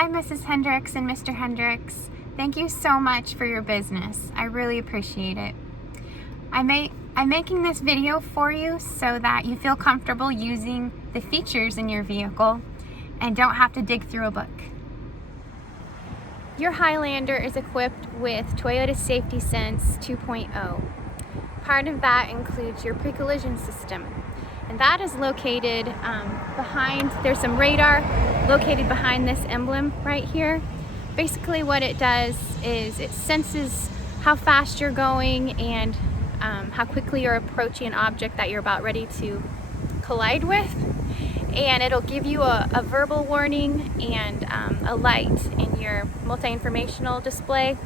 Hi, Mrs. Hendricks and Mr. Hendricks. Thank you so much for your business. I really appreciate it. I'm making this video for you so that you feel comfortable using the features in your vehicle and don't have to dig through a book. Your Highlander is equipped with Toyota Safety Sense 2.0. Part of that includes your pre-collision system, and that is located behind, there's some radar located behind this emblem right here. Basically what it does is it senses how fast you're going and how quickly you're approaching an object that you're about ready to collide with, and it'll give you a verbal warning and a light in your multi-informational display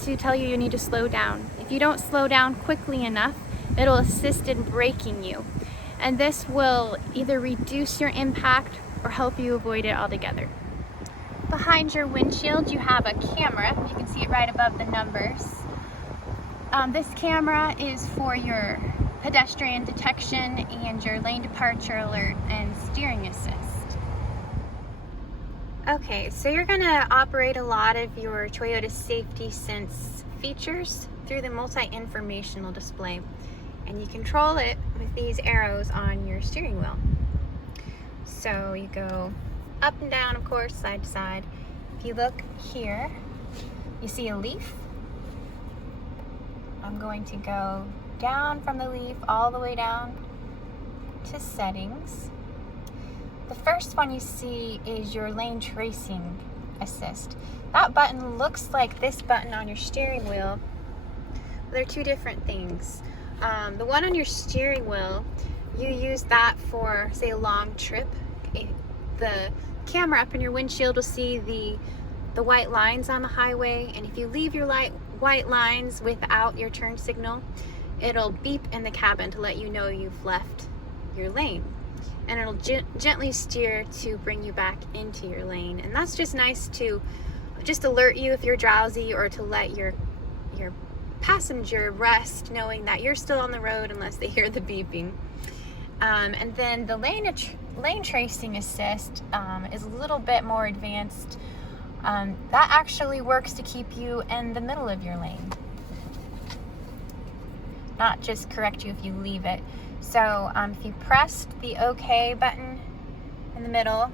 to tell you need to slow down. If you don't slow down quickly enough, it'll assist in braking you, and this will either reduce your impact or help you avoid it altogether. Behind your windshield you have a camera. You can see it right above the numbers. This camera is for your pedestrian detection and your lane departure alert and steering assist. Okay, so you're going to operate a lot of your Toyota Safety Sense features through the multi-informational display, and you control it with these arrows on your steering wheel. So you go up and down, of course, side to side. If you look here, you see a leaf. I'm going to go down from the leaf all the way down to settings. The first one you see is your lane tracing assist. That button looks like this button on your steering wheel. They're two different things. The one on your steering wheel, you use that for, say, a long trip. The camera up in your windshield will see the white lines on the highway, and if you leave your white lines without your turn signal, it'll beep in the cabin to let you know you've left your lane, and it'll gently steer to bring you back into your lane. And that's just nice to just alert you if you're drowsy, or to let your passenger rest knowing that you're still on the road unless they hear the beeping. And then the lane tracing assist is a little bit more advanced. That actually works to keep you in the middle of your lane, not just correct you if you leave it. So if you press the OK button in the middle,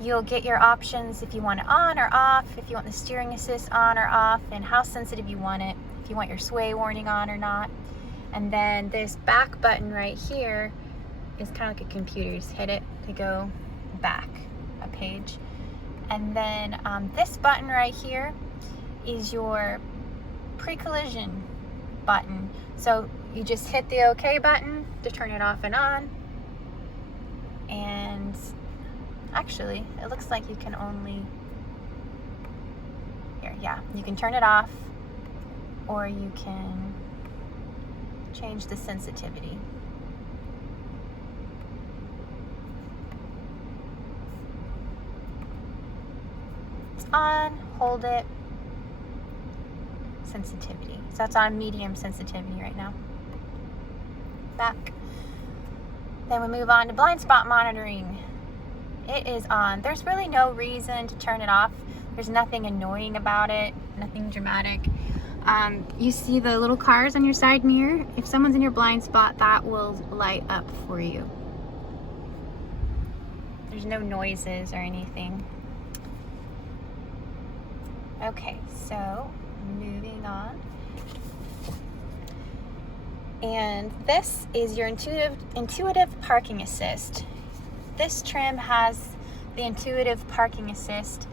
you'll get your options if you want it on or off, if you want the steering assist on or off, and how sensitive you want it, if you want your sway warning on or not. And then this back button right here is kind of like a computer. You just hit it to go back a page. And then this button right here is your pre-collision button. So you just hit the OK button to turn it off and on. And actually, it looks like you can only, yeah, you can turn it off, or you can change the sensitivity. It's on, hold it, sensitivity. So that's on medium sensitivity right now. Back. Then we move on to blind spot monitoring. It is on. There's really no reason to turn it off. There's nothing annoying about it, nothing dramatic. You see the little cars on your side mirror? If someone's in your blind spot, that will light up for you. There's no noises or anything. Okay, so moving on. And this is your intuitive parking assist. This trim has the intuitive parking assist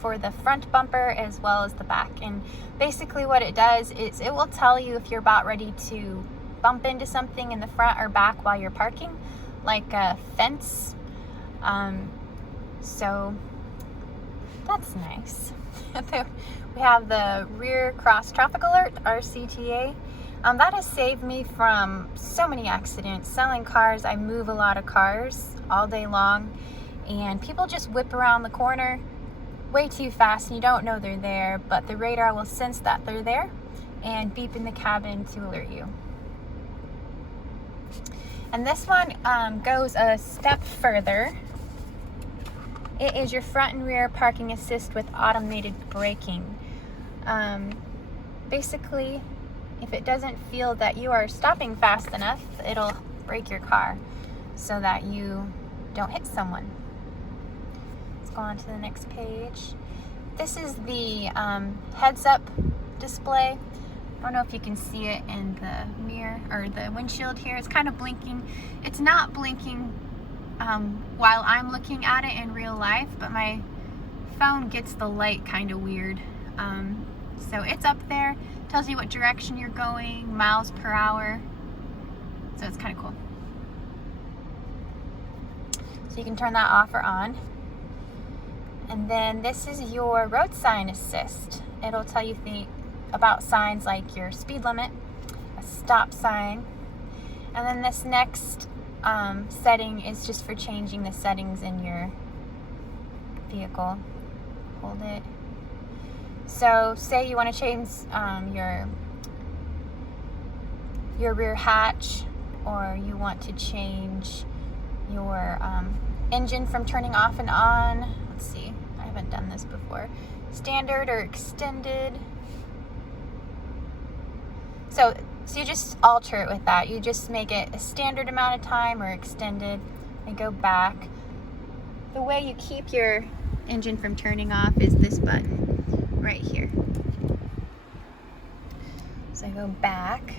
for the front bumper as well as the back. And basically what it does is it will tell you if you're about ready to bump into something in the front or back while you're parking, like a fence. So that's nice. We have the rear cross traffic alert, RCTA. That has saved me from so many accidents. Selling cars, I move a lot of cars all day long, and people just whip around the corner way too fast and you don't know they're there, but the radar will sense that they're there and beep in the cabin to alert you. And this one goes a step further. It is your front and rear parking assist with automated braking. Basically, if it doesn't feel that you are stopping fast enough, it'll brake your car so that you don't hit someone. Let's go on to the next page. This is the heads-up display. I don't know if you can see it in the mirror or the windshield here. It's kind of blinking. It's not blinking while I'm looking at it in real life, but my phone gets the light kind of weird. So it's up there, tells you what direction you're going, miles per hour. So it's kind of cool. So you can turn that off or on. And then this is your road sign assist. It'll tell you about signs like your speed limit, a stop sign. And then this next setting is just for changing the settings in your vehicle. Hold it. So say you want to change your rear hatch, or you want to change your engine from turning off and on. Let's see, I haven't done this before. Standard or extended. So you just alter it with that. You just make it a standard amount of time or extended and go back. The way you keep your engine from turning off is this button right here. So I go back.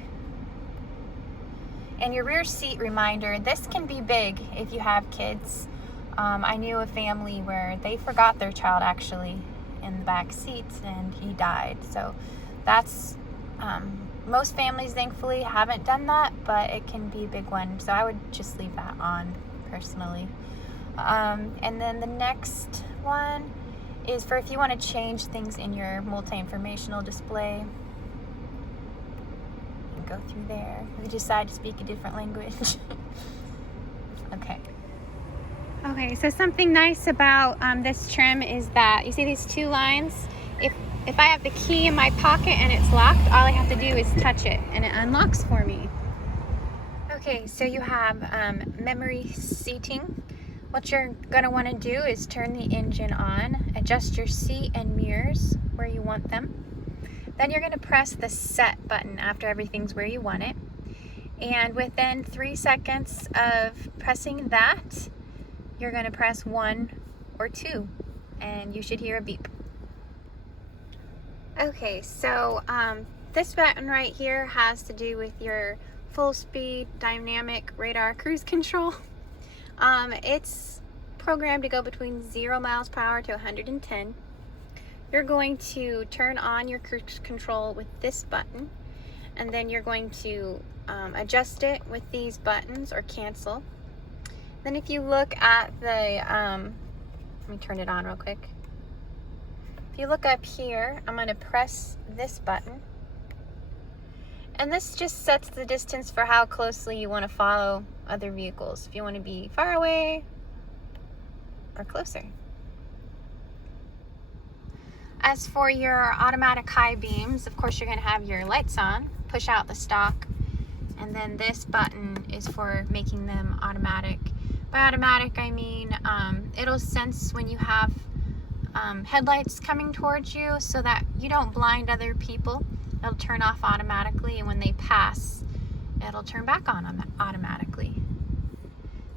And your rear seat reminder, this can be big if you have kids. I knew a family where they forgot their child actually in the back seats and he died. So that's, most families thankfully haven't done that, but it can be a big one. So I would just leave that on personally. And then the next one is for if you want to change things in your multi-informational display. You can go through there. If you decide to speak a different language. Okay. Okay, so something nice about this trim is that you see these two lines. If I have the key in my pocket and it's locked, all I have to do is touch it and it unlocks for me. Okay, so you have memory seating. What you're gonna want to do is turn the engine on, adjust your seat and mirrors where you want them. Then you're gonna press the set button after everything's where you want it. And within 3 seconds of pressing that, you're gonna press 1 or 2 and you should hear a beep. Okay, so this button right here has to do with your full speed dynamic radar cruise control. It's programmed to go between 0 miles per hour to 110. You're going to turn on your cruise control with this button, and then you're going to adjust it with these buttons or cancel. Then if you look at the, let me turn it on real quick. If you look up here, I'm going to press this button. And this just sets the distance for how closely you want to follow other vehicles. If you want to be far away or closer. As for your automatic high beams, of course you're going to have your lights on, push out the stock, and then this button is for making them automatic. By automatic, I mean it'll sense when you have headlights coming towards you so that you don't blind other people. It'll turn off automatically, and when they pass, it'll turn back on automatically.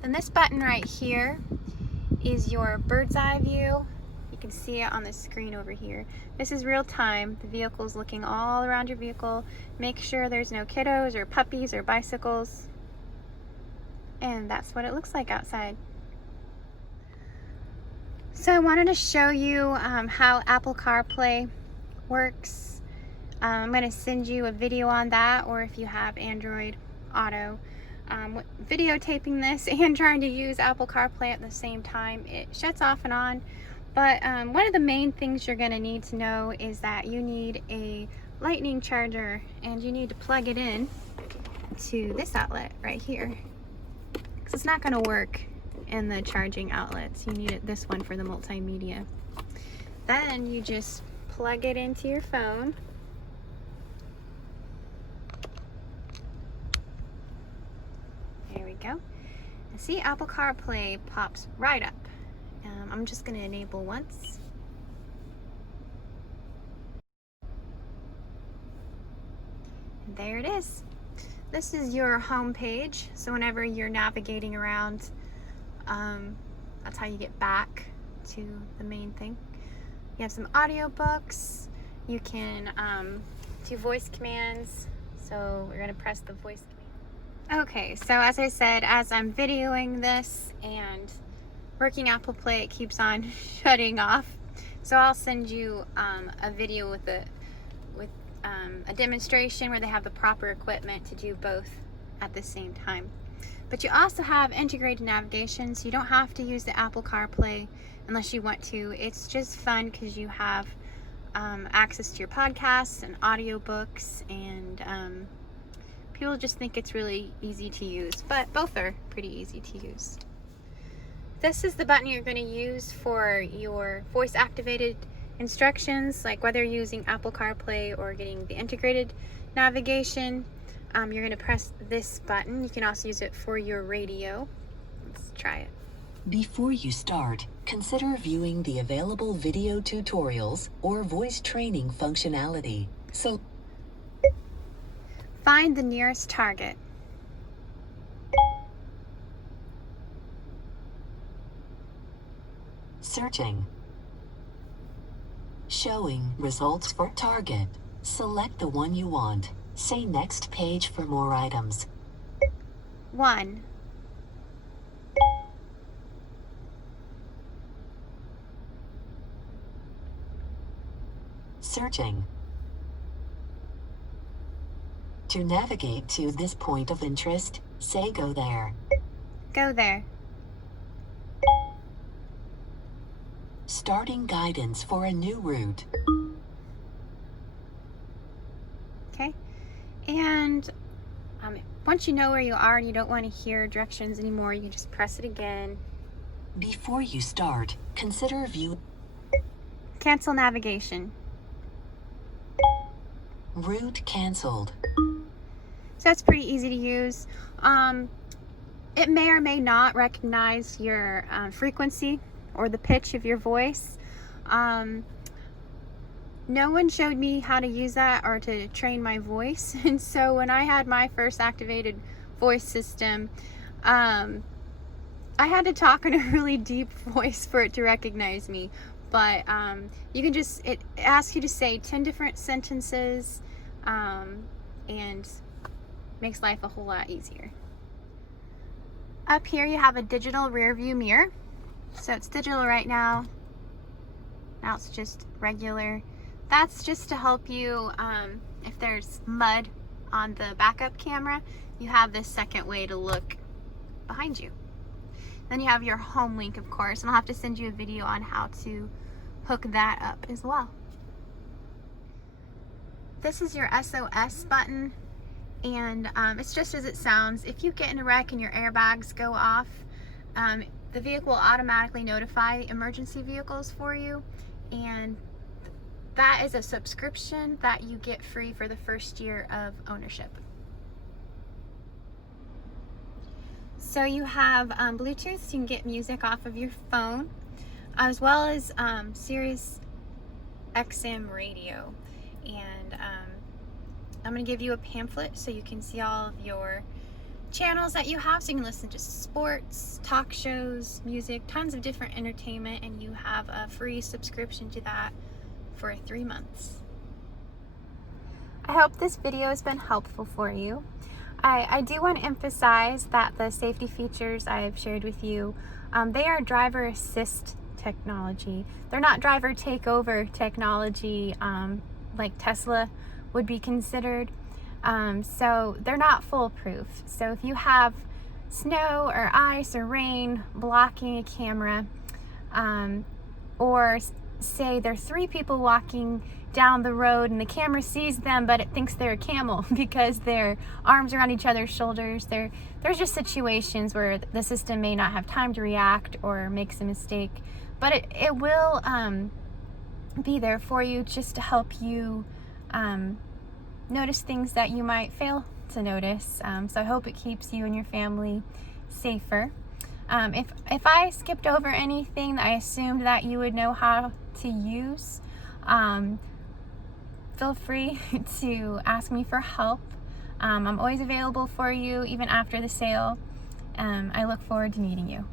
Then this button right here is your bird's eye view. You can see it on the screen over here. This is real time. The vehicle's looking all around your vehicle. Make sure there's no kiddos or puppies or bicycles. And that's what it looks like outside. So I wanted to show you how Apple CarPlay works. I'm going to send you a video on that, or if you have Android Auto. Videotaping this and trying to use Apple CarPlay at the same time, it shuts off and on. But one of the main things you're going to need to know is that you need a lightning charger, and you need to plug it in to this outlet right here, because it's not going to work in the charging outlets. You need this one for the multimedia. Then you just plug it into your phone. There we go. And see, Apple CarPlay pops right up. I'm just going to enable once. And there it is. This is your home page. So whenever you're navigating around, that's how you get back to the main thing. You have some audiobooks. You can do voice commands. So we're going to press the voice command. Okay, so as I said, as I'm videoing this and working Apple Play, it keeps on shutting off. So I'll send you a video with a demonstration where they have the proper equipment to do both at the same time. But you also have integrated navigation, so you don't have to use the Apple CarPlay unless you want to. It's just fun because you have access to your podcasts and audiobooks, and people just think it's really easy to use, but both are pretty easy to use. This is the button you're going to use for your voice activated instructions, like whether you're using Apple CarPlay or getting the integrated navigation. You're going to press this button. You can also use it for your radio. Let's try it. Before you start, consider viewing the available video tutorials or voice training functionality. So, find the nearest target. Searching. Showing results for target. Select the one you want. Say next page for more items. 1. Searching. To navigate to this point of interest, say go there. Go there. Starting guidance for a new route. Okay. And once you know where you are and you don't want to hear directions anymore, you can just press it again. Before you start, consider view. Cancel navigation. Route canceled. So it's pretty easy to use. It may or may not recognize your frequency or the pitch of your voice. No one showed me how to use that or to train my voice, and so when I had my first activated voice system, I had to talk in a really deep voice for it to recognize me. But you can just, it asks you to say 10 different sentences, and makes life a whole lot easier. Up here you have a digital rear view mirror. So it's digital right now. Now it's just regular. That's just to help you, if there's mud on the backup camera, you have this second way to look behind you. Then you have your home link, of course, and I'll have to send you a video on how to hook that up as well. This is your SOS button, and it's just as it sounds. If you get in a wreck and your airbags go off, the vehicle will automatically notify emergency vehicles for you, and that is a subscription that you get free for the first year of ownership. So you have Bluetooth, so you can get music off of your phone, as well as Sirius XM radio. And I'm going to give you a pamphlet so you can see all of your channels that you have, so you can listen to sports, talk shows, music, tons of different entertainment, and you have a free subscription to that for 3 months. I hope this video has been helpful for you. I do want to emphasize that the safety features I've shared with you, they are driver assist technology. They're not driver takeover technology like Tesla would be considered. So they're not foolproof. So if you have snow or ice or rain blocking a camera, or say there are 3 people walking down the road and the camera sees them but it thinks they're a camel because their arms are on each other's shoulders, there's just situations where the system may not have time to react or makes a mistake, but it will be there for you just to help you notice things that you might fail to notice. So I hope it keeps you and your family safer. If I skipped over anything that I assumed that you would know how to use, feel free to ask me for help. I'm always available for you, even after the sale. I look forward to meeting you.